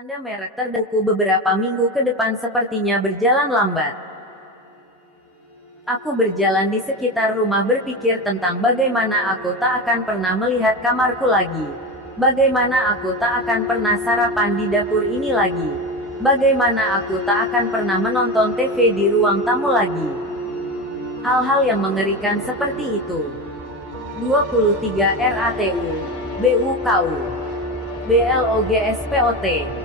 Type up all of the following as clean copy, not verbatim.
Tanda merek terdeku beberapa minggu ke depan sepertinya berjalan lambat. Aku berjalan di sekitar rumah berpikir tentang bagaimana aku tak akan pernah melihat kamarku lagi. Bagaimana aku tak akan pernah sarapan di dapur ini lagi. Bagaimana aku tak akan pernah menonton TV di ruang tamu lagi. Hal-hal yang mengerikan seperti itu. 23 RATU, BUKU, BLOGSPOT.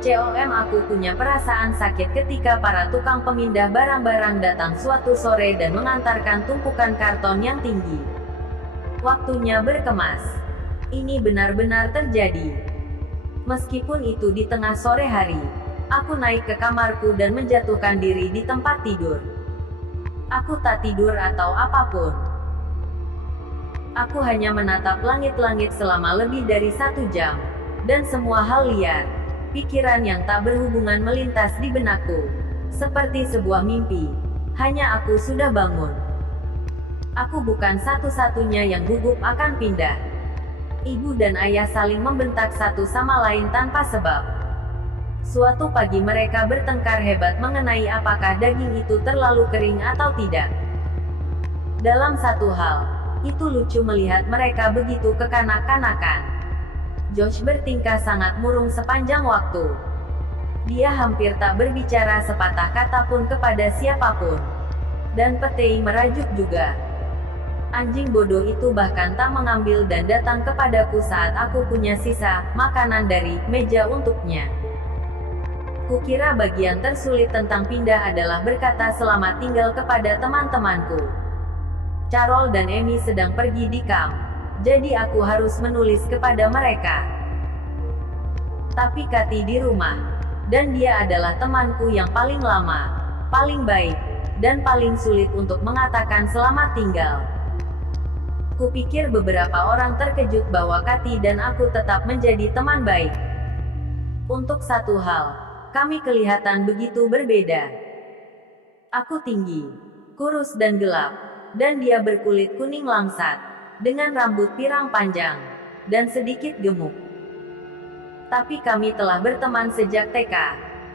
COM aku punya perasaan sakit ketika para tukang pemindah barang-barang datang suatu sore dan mengantarkan tumpukan karton yang tinggi. Waktunya berkemas. Ini benar-benar terjadi. Meskipun itu di tengah sore hari, aku naik ke kamarku dan menjatuhkan diri di tempat tidur. Aku tak tidur atau apapun. Aku hanya menatap langit-langit selama lebih dari 1 jam. Dan semua hal liar, pikiran yang tak berhubungan melintas di benakku. Seperti sebuah mimpi. Hanya aku sudah bangun. Aku bukan satu-satunya yang gugup akan pindah. Ibu dan ayah saling membentak satu sama lain tanpa sebab. Suatu pagi mereka bertengkar hebat mengenai apakah daging itu terlalu kering atau tidak. Dalam satu hal, itu lucu melihat mereka begitu kekanak-kanakan. Josh bertingkah sangat murung sepanjang waktu. Dia hampir tak berbicara sepatah kata pun kepada siapapun. Dan Petei merajuk juga. Anjing bodoh itu bahkan tak mengambil dan datang kepadaku saat aku punya sisa makanan dari meja untuknya. Kukira bagian tersulit tentang pindah adalah berkata selamat tinggal kepada teman-temanku. Carol dan Amy sedang pergi di kamp. Jadi aku harus menulis kepada mereka. Tapi Kathy di rumah. Dan dia adalah temanku yang paling lama, paling baik, dan paling sulit untuk mengatakan selamat tinggal. Kupikir beberapa orang terkejut bahwa Kathy dan aku tetap menjadi teman baik. Untuk satu hal, kami kelihatan begitu berbeda. Aku tinggi, kurus dan gelap, dan dia berkulit kuning langsat, dengan rambut pirang panjang, dan sedikit gemuk. Tapi kami telah berteman sejak TK,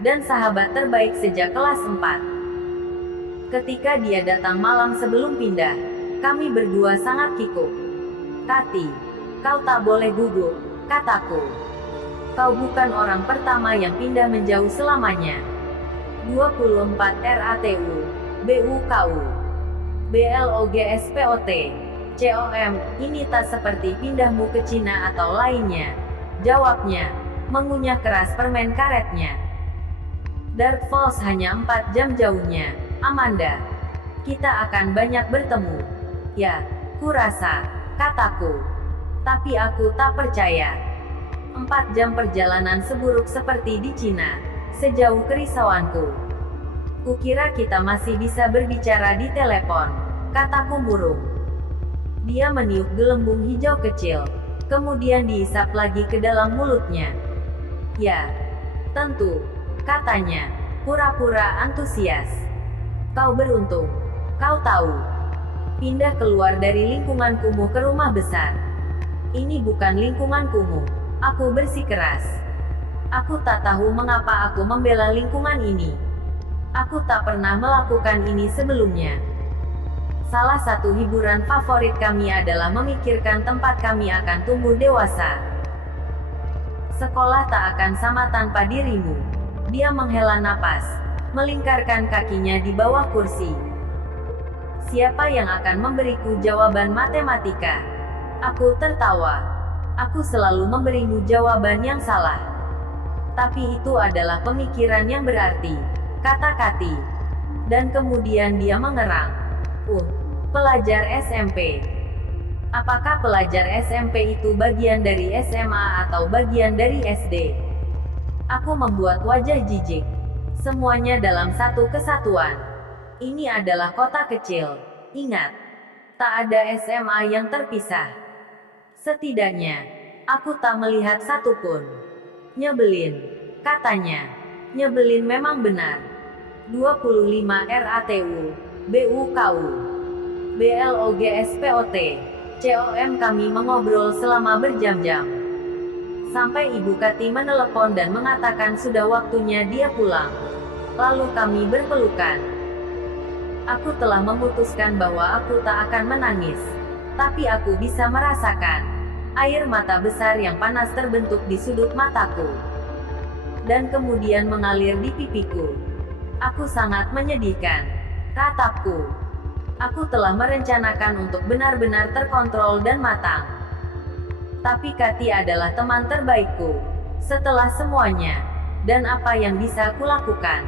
dan sahabat terbaik sejak kelas 4. Ketika dia datang malam sebelum pindah, kami berdua sangat kikuk. Kathy, kau tak boleh gugup, kataku. Kau bukan orang pertama yang pindah menjauh selamanya. 24 RATU, BUKU, BLOGSPOT. COM, ini tak seperti pindahmu ke Cina atau lainnya. Jawabnya, mengunyah keras permen karetnya. Dark Falls hanya 4 jam jauhnya, Amanda. Kita akan banyak bertemu. Ya, kurasa, kataku. Tapi aku tak percaya. 4 jam perjalanan seburuk seperti di Cina, sejauh kerisauanku. Kukira kita masih bisa berbicara di telepon, kataku murung. Dia meniup gelembung hijau kecil, kemudian diisap lagi ke dalam mulutnya. Ya, tentu, katanya, pura-pura antusias. Kau beruntung. Kau tahu. Pindah keluar dari lingkungan kumuh ke rumah besar. Ini bukan lingkungan kumuh. Aku bersikeras. Aku tak tahu mengapa aku membela lingkungan ini. Aku tak pernah melakukan ini sebelumnya. Salah satu hiburan favorit kami adalah memikirkan tempat kami akan tumbuh dewasa. Sekolah tak akan sama tanpa dirimu. Dia menghela napas, melingkarkan kakinya di bawah kursi. Siapa yang akan memberiku jawaban matematika? Aku tertawa. Aku selalu memberimu jawaban yang salah. Tapi itu adalah pemikiran yang berarti, kata Kathy. Dan kemudian dia mengerang. Pelajar SMP. Apakah pelajar SMP itu bagian dari SMA atau bagian dari SD? Aku membuat wajah jijik. Semuanya dalam satu kesatuan. Ini adalah kota kecil. Ingat, tak ada SMA yang terpisah. Setidaknya, aku tak melihat satupun. Nyebelin, katanya. Nyebelin memang benar. 25 RATU, BUKU, BLOGSPOT. COM kami mengobrol selama berjam-jam. Sampai Ibu Kati menelepon dan mengatakan sudah waktunya dia pulang. Lalu kami berpelukan. Aku telah memutuskan bahwa aku tak akan menangis. Tapi aku bisa merasakan air mata besar yang panas terbentuk di sudut mataku. Dan kemudian mengalir di pipiku. Aku sangat menyedihkan. Ratapku. Aku telah merencanakan untuk benar-benar terkontrol dan matang. Tapi Kati adalah teman terbaikku. Setelah semuanya. Dan apa yang bisa kulakukan.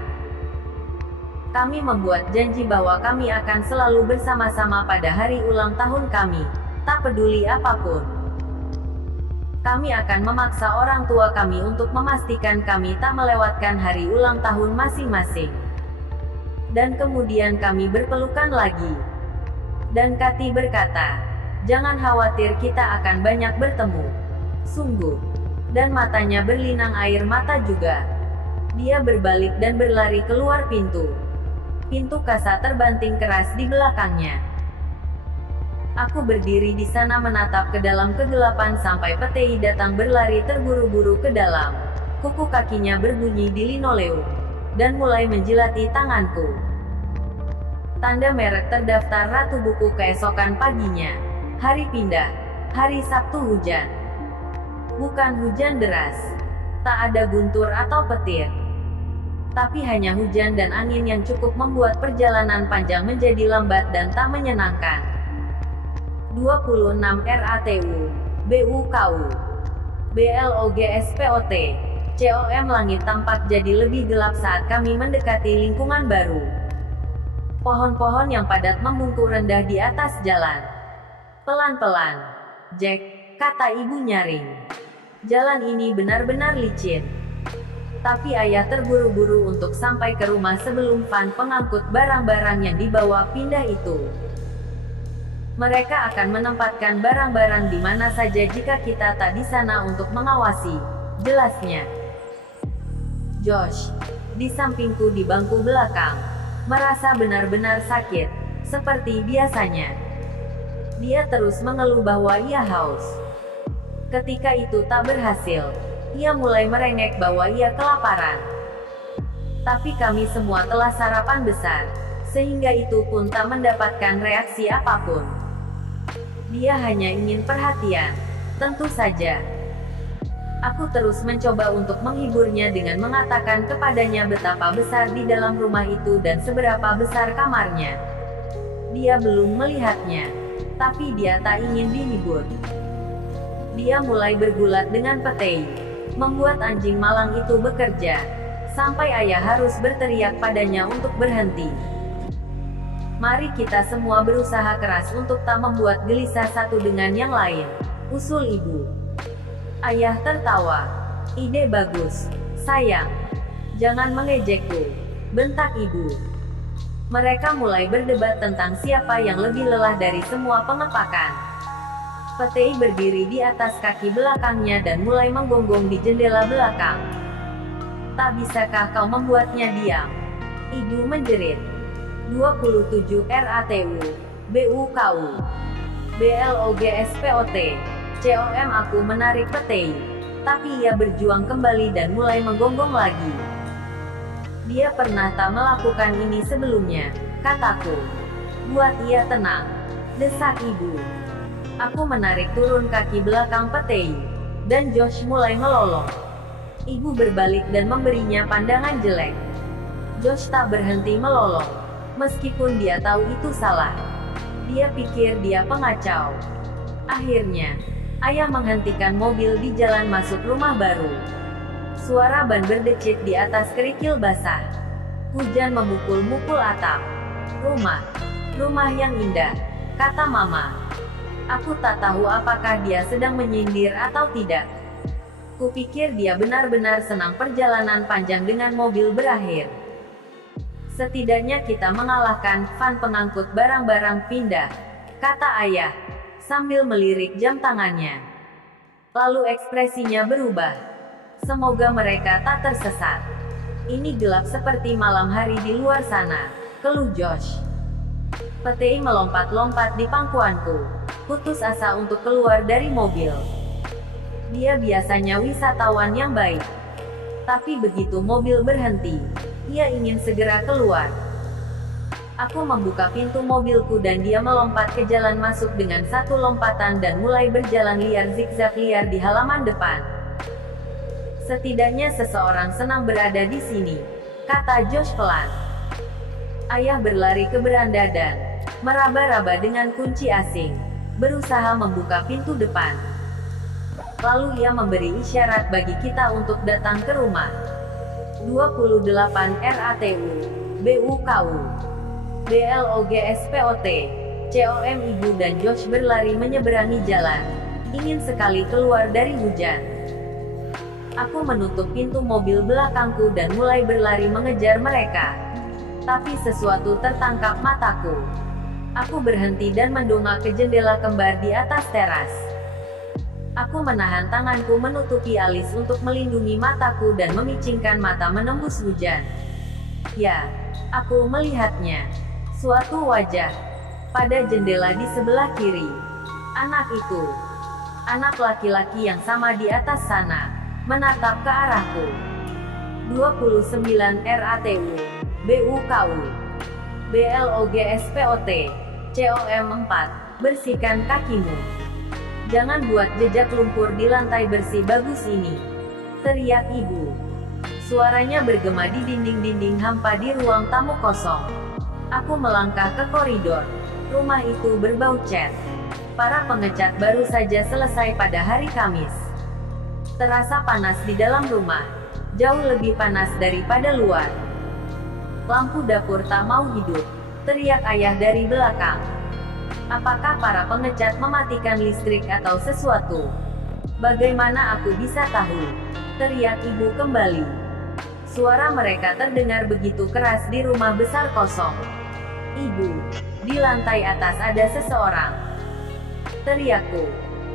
Kami membuat janji bahwa kami akan selalu bersama-sama pada hari ulang tahun kami. Tak peduli apapun. Kami akan memaksa orang tua kami untuk memastikan kami tak melewatkan hari ulang tahun masing-masing. Dan kemudian kami berpelukan lagi. Dan Kati berkata, "Jangan khawatir, kita akan banyak bertemu." Sungguh. Dan matanya berlinang air mata juga. Dia berbalik dan berlari keluar pintu. Pintu kaca terbanting keras di belakangnya. Aku berdiri di sana menatap ke dalam kegelapan sampai Petei datang berlari terburu-buru ke dalam. Kuku kakinya berbunyi di linoleum. Dan mulai menjilati tanganku. Tanda merek terdaftar Ratu Buku keesokan paginya. Hari pindah. Hari Sabtu hujan. Bukan hujan deras. Tak ada guntur atau petir. Tapi hanya hujan dan angin yang cukup membuat perjalanan panjang menjadi lambat dan tak menyenangkan. 26 RATU, BUKU, BLOGSPOT, COM. Langit tampak jadi lebih gelap saat kami mendekati lingkungan baru. Pohon-pohon yang padat membungkuk rendah di atas jalan. Pelan-pelan, Jack, kata ibu nyaring. Jalan ini benar-benar licin. Tapi ayah terburu-buru untuk sampai ke rumah sebelum van pengangkut barang-barang yang dibawa pindah itu. Mereka akan menempatkan barang-barang di mana saja jika kita tak di sana untuk mengawasi, jelasnya. Josh, di sampingku di bangku belakang, merasa benar-benar sakit, seperti biasanya. Dia terus mengeluh bahwa ia haus. Ketika itu tak berhasil, ia mulai merengek bahwa ia kelaparan. Tapi kami semua telah sarapan besar, sehingga itu pun tak mendapatkan reaksi apapun. Dia hanya ingin perhatian, tentu saja. Aku terus mencoba untuk menghiburnya dengan mengatakan kepadanya betapa besar di dalam rumah itu dan seberapa besar kamarnya. Dia belum melihatnya, tapi dia tak ingin dihibur. Dia mulai bergulat dengan Petei, membuat anjing malang itu bekerja, sampai ayah harus berteriak padanya untuk berhenti. Mari kita semua berusaha keras untuk tak membuat gelisah satu dengan yang lain, usul ibu. Ayah tertawa. Ide bagus, sayang. Jangan mengejekku, bentak ibu. Mereka mulai berdebat tentang siapa yang lebih lelah dari semua pengepakan. Petei berdiri di atas kaki belakangnya dan mulai menggonggong di jendela belakang. Tak bisakah kau membuatnya diam? Ibu menjerit. 27 RATU, BUKU, BLOGSPOT, COM. Aku menarik Petei, tapi ia berjuang kembali dan mulai menggonggong lagi. Dia pernah tak melakukan ini sebelumnya, kataku. Buat ia tenang, desak ibu. Aku menarik turun kaki belakang Petei, dan Josh mulai melolong. Ibu berbalik dan memberinya pandangan jelek. Josh tak berhenti melolong, meskipun dia tahu itu salah. Dia pikir dia pengacau. Akhirnya, ayah menghentikan mobil di jalan masuk rumah baru. Suara ban berdecit di atas kerikil basah. Hujan memukul-mukul atap. Rumah yang indah, kata Mama. Aku tak tahu apakah dia sedang menyindir atau tidak. Kupikir dia benar-benar senang perjalanan panjang dengan mobil berakhir. Setidaknya kita mengalahkan van pengangkut barang-barang pindah, kata ayah, sambil melirik jam tangannya. Lalu ekspresinya berubah. Semoga mereka tak tersesat. Ini gelap seperti malam hari di luar sana, keluh Josh. Petei melompat-lompat di pangkuanku, putus asa untuk keluar dari mobil. Dia biasanya wisatawan yang baik. Tapi begitu mobil berhenti, ia ingin segera keluar. Aku membuka pintu mobilku dan dia melompat ke jalan masuk dengan satu lompatan dan mulai berjalan liar zigzag liar di halaman depan. Setidaknya seseorang senang berada di sini, kata Josh pelan. Ayah berlari ke beranda dan meraba-raba dengan kunci asing, berusaha membuka pintu depan. Lalu ia memberi isyarat bagi kita untuk datang ke rumah. 28 RATU, BUKU, BLOGSPOT, COM. Ibu dan Josh berlari menyeberangi jalan, ingin sekali keluar dari hujan. Aku menutup pintu mobil belakangku dan mulai berlari mengejar mereka. Tapi sesuatu tertangkap mataku. Aku berhenti dan mendongak ke jendela kembar di atas teras. Aku menahan tanganku menutupi alis untuk melindungi mataku dan memicingkan mata menembus hujan. Ya, aku melihatnya. Suatu wajah pada jendela di sebelah kiri. Anak itu, anak laki-laki yang sama di atas sana, menatap ke arahku. 29 RATU, BUKU, BLOGSPOT, COM 4, bersihkan kakimu. Jangan buat jejak lumpur di lantai bersih bagus ini, teriak ibu. Suaranya bergema di dinding-dinding hampa di ruang tamu kosong. Aku melangkah ke koridor. Rumah itu berbau cat. Para pengecat baru saja selesai pada hari Kamis. Terasa panas di dalam rumah, jauh lebih panas daripada luar. Lampu dapur tak mau hidup, teriak ayah dari belakang. Apakah para pengecat mematikan listrik atau sesuatu? Bagaimana aku bisa tahu? Teriak ibu kembali. Suara mereka terdengar begitu keras di rumah besar kosong. Ibu, di lantai atas ada seseorang. Teriakku,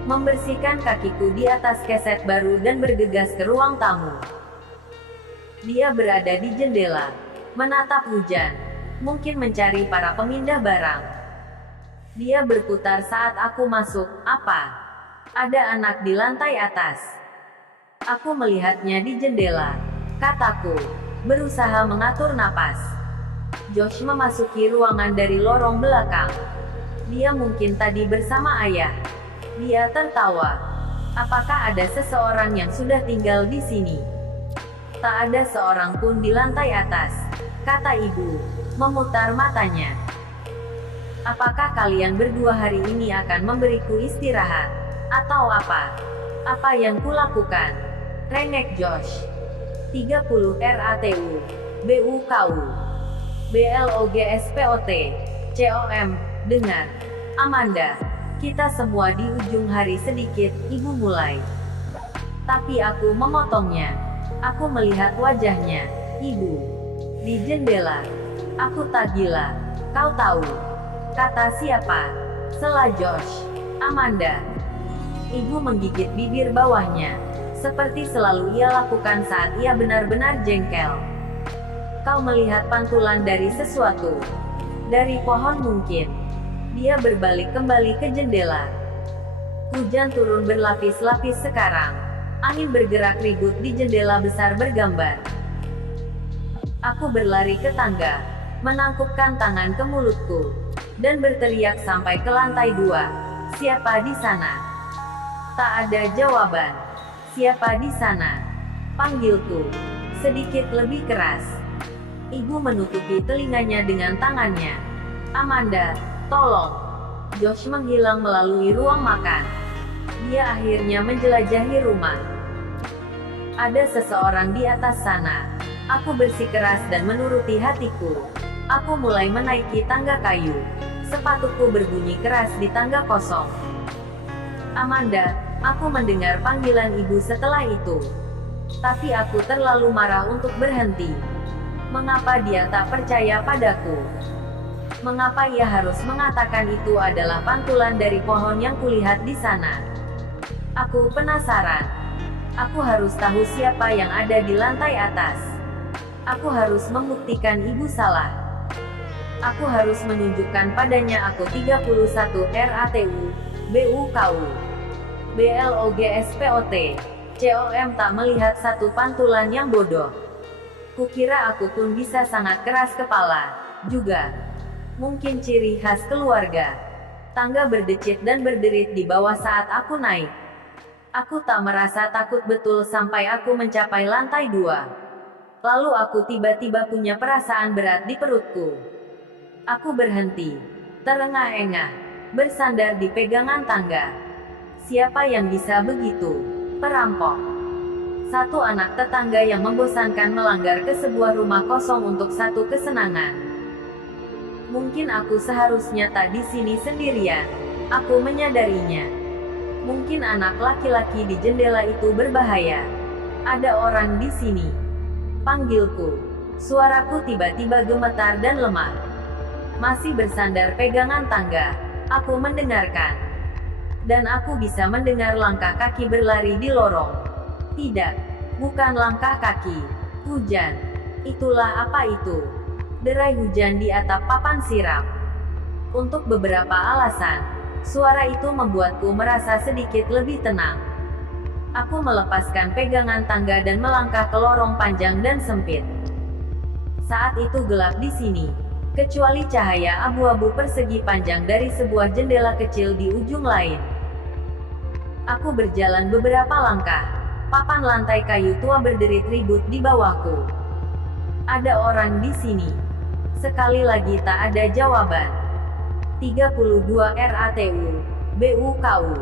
membersihkan kakiku di atas keset baru dan bergegas ke ruang tamu. Dia berada di jendela, menatap hujan, mungkin mencari para pemindah barang. Dia berputar saat aku masuk. Apa? Ada anak di lantai atas. Aku melihatnya di jendela, kataku, berusaha mengatur napas. Josh memasuki ruangan dari lorong belakang. Dia mungkin tadi bersama ayah. Dia tertawa. Apakah ada seseorang yang sudah tinggal di sini? Tak ada seorang pun di lantai atas, kata ibu, memutar matanya. Apakah kalian berdua hari ini akan memberiku istirahat? Atau apa? Apa yang kulakukan? Rengek Josh. 30 RATU, BUKU, BLOGSPOT, COM. Dengar, Amanda, kita semua di ujung hari sedikit, ibu mulai. Tapi aku memotongnya. Aku melihat wajahnya, ibu, di jendela. Aku tak gila, kau tahu. Kata siapa? Sela Josh. Amanda. Ibu menggigit bibir bawahnya, seperti selalu ia lakukan saat ia benar-benar jengkel. Kau melihat pantulan dari sesuatu. Dari pohon mungkin. Dia berbalik kembali ke jendela. Hujan turun berlapis-lapis sekarang. Angin bergerak ribut di jendela besar bergambar. Aku berlari ke tangga, menangkupkan tangan ke mulutku, dan berteriak sampai ke lantai 2. Siapa di sana? Tak ada jawaban. Siapa di sana? Panggilku. Sedikit lebih keras. Ibu menutupi telinganya dengan tangannya. Amanda, tolong. Josh menghilang melalui ruang makan. Dia akhirnya menjelajahi rumah. Ada seseorang di atas sana. Aku bersikeras dan menuruti hatiku. Aku mulai menaiki tangga kayu. Sepatuku berbunyi keras di tangga kosong. Amanda, aku mendengar panggilan ibu setelah itu. Tapi aku terlalu marah untuk berhenti. Mengapa dia tak percaya padaku? Mengapa ia harus mengatakan itu adalah pantulan dari pohon yang kulihat di sana? Aku penasaran. Aku harus tahu siapa yang ada di lantai atas. Aku harus membuktikan ibu salah. Aku harus menunjukkan padanya aku 31 RATU, BUKU, BLOGSPOT. COM tak melihat satu pantulan yang bodoh. Kukira aku pun bisa sangat keras kepala. Juga. Mungkin ciri khas keluarga. Tangga berdecit dan berderit di bawah saat aku naik. Aku tak merasa takut betul sampai aku mencapai lantai 2. Lalu aku tiba-tiba punya perasaan berat di perutku. Aku berhenti. Terengah-engah. Bersandar di pegangan tangga. Siapa yang bisa begitu? Perampok. Satu anak tetangga yang membosankan melanggar ke sebuah rumah kosong untuk satu kesenangan. Mungkin aku seharusnya tak di sini sendirian. Aku menyadarinya. Mungkin anak laki-laki di jendela itu berbahaya. Ada orang di sini. Panggilku. Suaraku tiba-tiba gemetar dan lemah. Masih bersandar pegangan tangga. Aku mendengarkan. Dan aku bisa mendengar langkah kaki berlari di lorong. Tidak, bukan langkah kaki. Hujan. Itulah apa itu. Derai hujan di atap papan sirap. Untuk beberapa alasan, suara itu membuatku merasa sedikit lebih tenang. Aku melepaskan pegangan tangga dan melangkah ke lorong panjang dan sempit. Saat itu gelap di sini, kecuali cahaya abu-abu persegi panjang dari sebuah jendela kecil di ujung lain. Aku berjalan beberapa langkah. Papan lantai kayu tua berderit ribut di bawahku. Ada orang di sini. Sekali lagi tak ada jawaban. 32 RATU, BUKU,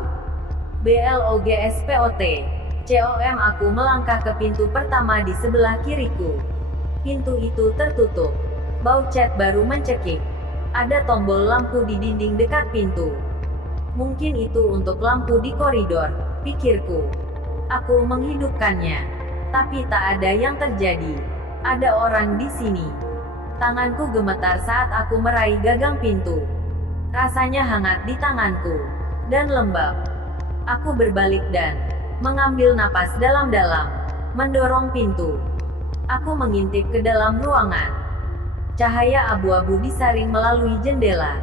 BLOGSPOT, COM. Aku melangkah ke pintu pertama di sebelah kiriku. Pintu itu tertutup. Bau cat baru mencekik. Ada tombol lampu di dinding dekat pintu. Mungkin itu untuk lampu di koridor, pikirku. Aku menghidupkannya. Tapi tak ada yang terjadi. Ada orang di sini. Tanganku gemetar saat aku meraih gagang pintu. Rasanya hangat di tanganku. Dan lembab. Aku berbalik dan mengambil napas dalam-dalam. Mendorong pintu. Aku mengintip ke dalam ruangan. Cahaya abu-abu disaring melalui jendela.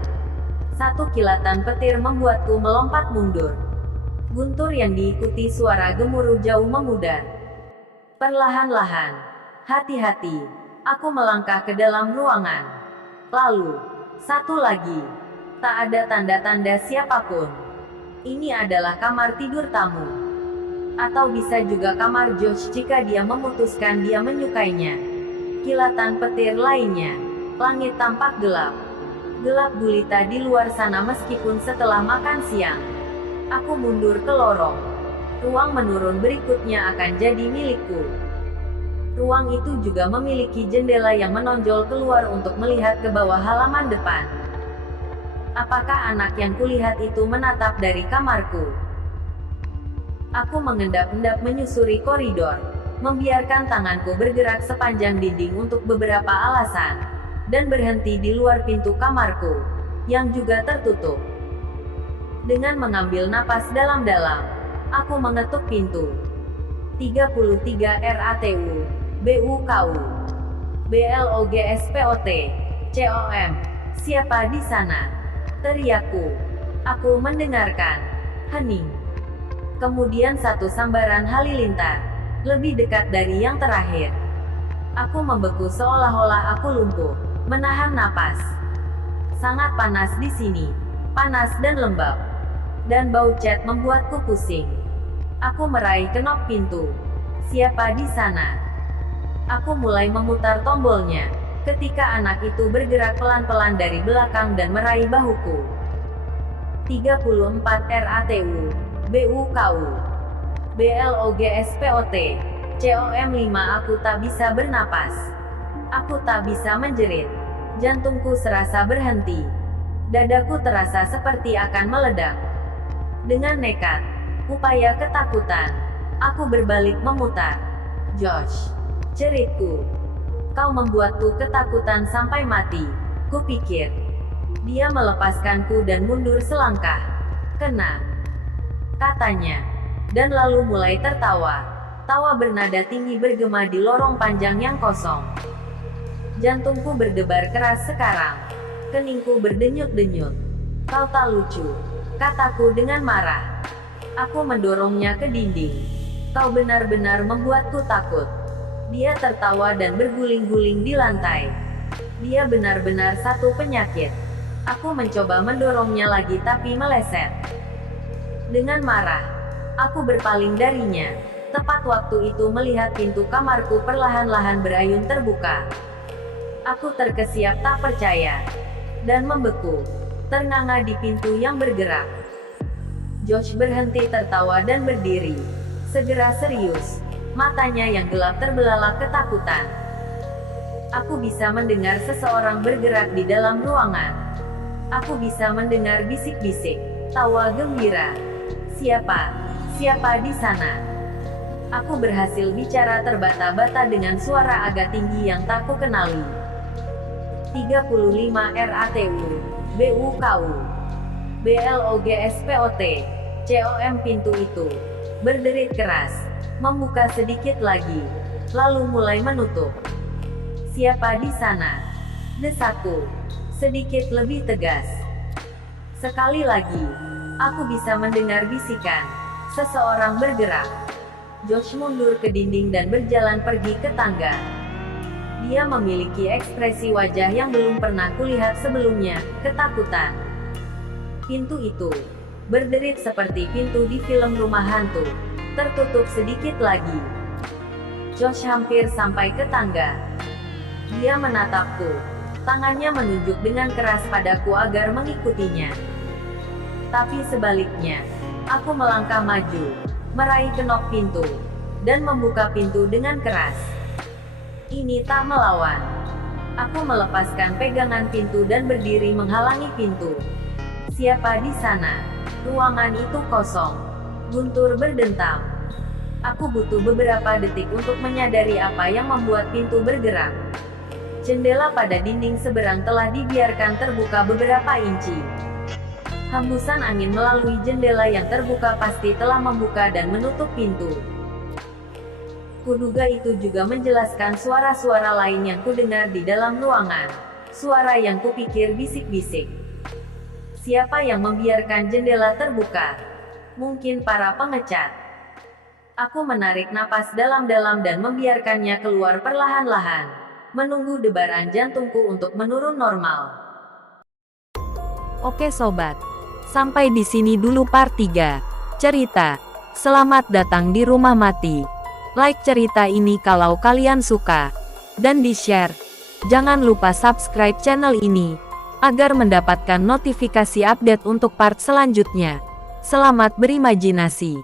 Satu kilatan petir membuatku melompat mundur. Guntur yang diikuti suara gemuruh jauh memudar. Perlahan-lahan, hati-hati, aku melangkah ke dalam ruangan. Lalu, satu lagi. Tak ada tanda-tanda siapapun. Ini adalah kamar tidur tamu. Atau bisa juga kamar Josh jika dia memutuskan dia menyukainya. Kilatan petir lainnya. Langit tampak gelap. Gelap gulita di luar sana meskipun setelah makan siang. Aku mundur ke lorong. Ruang menurun berikutnya akan jadi milikku. Ruang itu juga memiliki jendela yang menonjol keluar untuk melihat ke bawah halaman depan. Apakah anak yang kulihat itu menatap dari kamarku? Aku mengendap-endap menyusuri koridor, membiarkan tanganku bergerak sepanjang dinding untuk beberapa alasan. Dan berhenti di luar pintu kamarku, yang juga tertutup. Dengan mengambil napas dalam-dalam, aku mengetuk pintu. 33 RATU, BUKU, BLOGSPOT, COM. Siapa di sana? Teriakku. Aku mendengarkan. Hening. Kemudian satu sambaran halilintar, lebih dekat dari yang terakhir. Aku membeku seolah-olah aku lumpuh. Menahan napas. Sangat panas di sini. Panas dan lembab. Dan bau cat membuatku pusing. Aku meraih kenop pintu. Siapa di sana? Aku mulai memutar tombolnya. Ketika anak itu bergerak pelan-pelan dari belakang dan meraih bahuku. 34 RATU, BUKU, BLOGSPOT, COM 5. Aku tak bisa bernapas. Aku tak bisa menjerit. Jantungku serasa berhenti. Dadaku terasa seperti akan meledak. Dengan nekat, upaya ketakutan, aku berbalik memutar. Josh, ceritku. Kau membuatku ketakutan sampai mati, kupikir. Dia melepaskanku dan mundur selangkah. Kena, katanya. Dan lalu mulai tertawa. Tawa bernada tinggi bergema di lorong panjang yang kosong. Jantungku berdebar keras sekarang. Keningku berdenyut-denyut. Kau tak lucu, kataku dengan marah. Aku mendorongnya ke dinding. Kau benar-benar membuatku takut. Dia tertawa dan berguling-guling di lantai. Dia benar-benar satu penyakit. Aku mencoba mendorongnya lagi tapi meleset. Dengan marah, aku berpaling darinya. Tepat waktu itu melihat pintu kamarku perlahan-lahan berayun terbuka. Aku terkesiap tak percaya. Dan membeku. Ternganga di pintu yang bergerak. Josh berhenti tertawa dan berdiri. Segera serius. Matanya yang gelap terbelalak ketakutan. Aku bisa mendengar seseorang bergerak di dalam ruangan. Aku bisa mendengar bisik-bisik. Tawa gembira. Siapa? Siapa di sana? Aku berhasil bicara terbata-bata dengan suara agak tinggi yang tak kukenali. 35 RATU, BUKU, BLOGSPOT, COM. Pintu itu berderit keras, membuka sedikit lagi, lalu mulai menutup. Siapa di sana? Desaku, sedikit lebih tegas. Sekali lagi, aku bisa mendengar bisikan. Seseorang bergerak. Josh mundur ke dinding dan berjalan pergi ke tangga. Dia memiliki ekspresi wajah yang belum pernah kulihat sebelumnya, ketakutan. Pintu itu berderit seperti pintu di film rumah hantu, tertutup sedikit lagi. Josh hampir sampai ke tangga. Dia menatapku. Tangannya menunjuk dengan keras padaku agar mengikutinya. Tapi sebaliknya, aku melangkah maju, meraih kenop pintu, dan membuka pintu dengan keras. Ini tak melawan. Aku melepaskan pegangan pintu dan berdiri menghalangi pintu. Siapa di sana? Ruangan itu kosong. Guntur berdentam. Aku butuh beberapa detik untuk menyadari apa yang membuat pintu bergerak. Jendela pada dinding seberang telah dibiarkan terbuka beberapa inci. Hembusan angin melalui jendela yang terbuka pasti telah membuka dan menutup pintu. Kuduga itu juga menjelaskan suara-suara lain yang kudengar di dalam ruangan. Suara yang kupikir bisik-bisik. Siapa yang membiarkan jendela terbuka? Mungkin para pengecat. Aku menarik napas dalam-dalam dan membiarkannya keluar perlahan-lahan. Menunggu debaran jantungku untuk menurun normal. Oke sobat. Sampai di sini dulu part 3. Cerita. Selamat datang di Rumah Mati. Like cerita ini kalau kalian suka. Dan di-share. Jangan lupa subscribe channel ini, agar mendapatkan notifikasi update untuk part selanjutnya. Selamat berimajinasi.